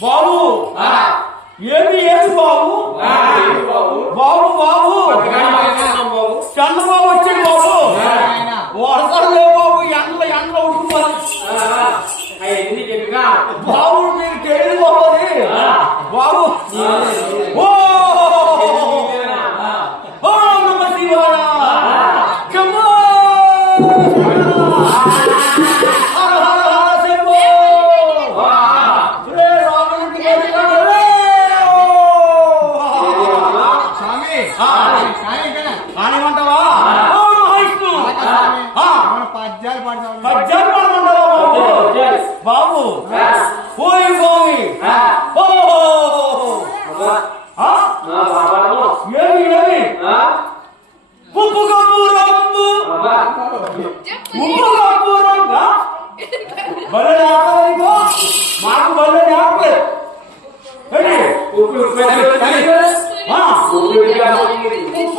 బాబు ఏమి ఏమి బాబు బాబు బాబు చంద్రబాబు వచ్చాడు బాబు వర్షాలు లేవు బాబు ఎండ ఉంటున్నారు బాబు మీరు తెలియదు బాబు ఓ నమ శివాయ కానివ్వంటావా పద్యాలు పాడమంటావా బాబు పోయి స్వామి ఏమి ఏమి ఉప్పు కప్పు రంగు ఉప్పు కప్పు రంగు బల్లె మాకు బల్లె ఉప్పు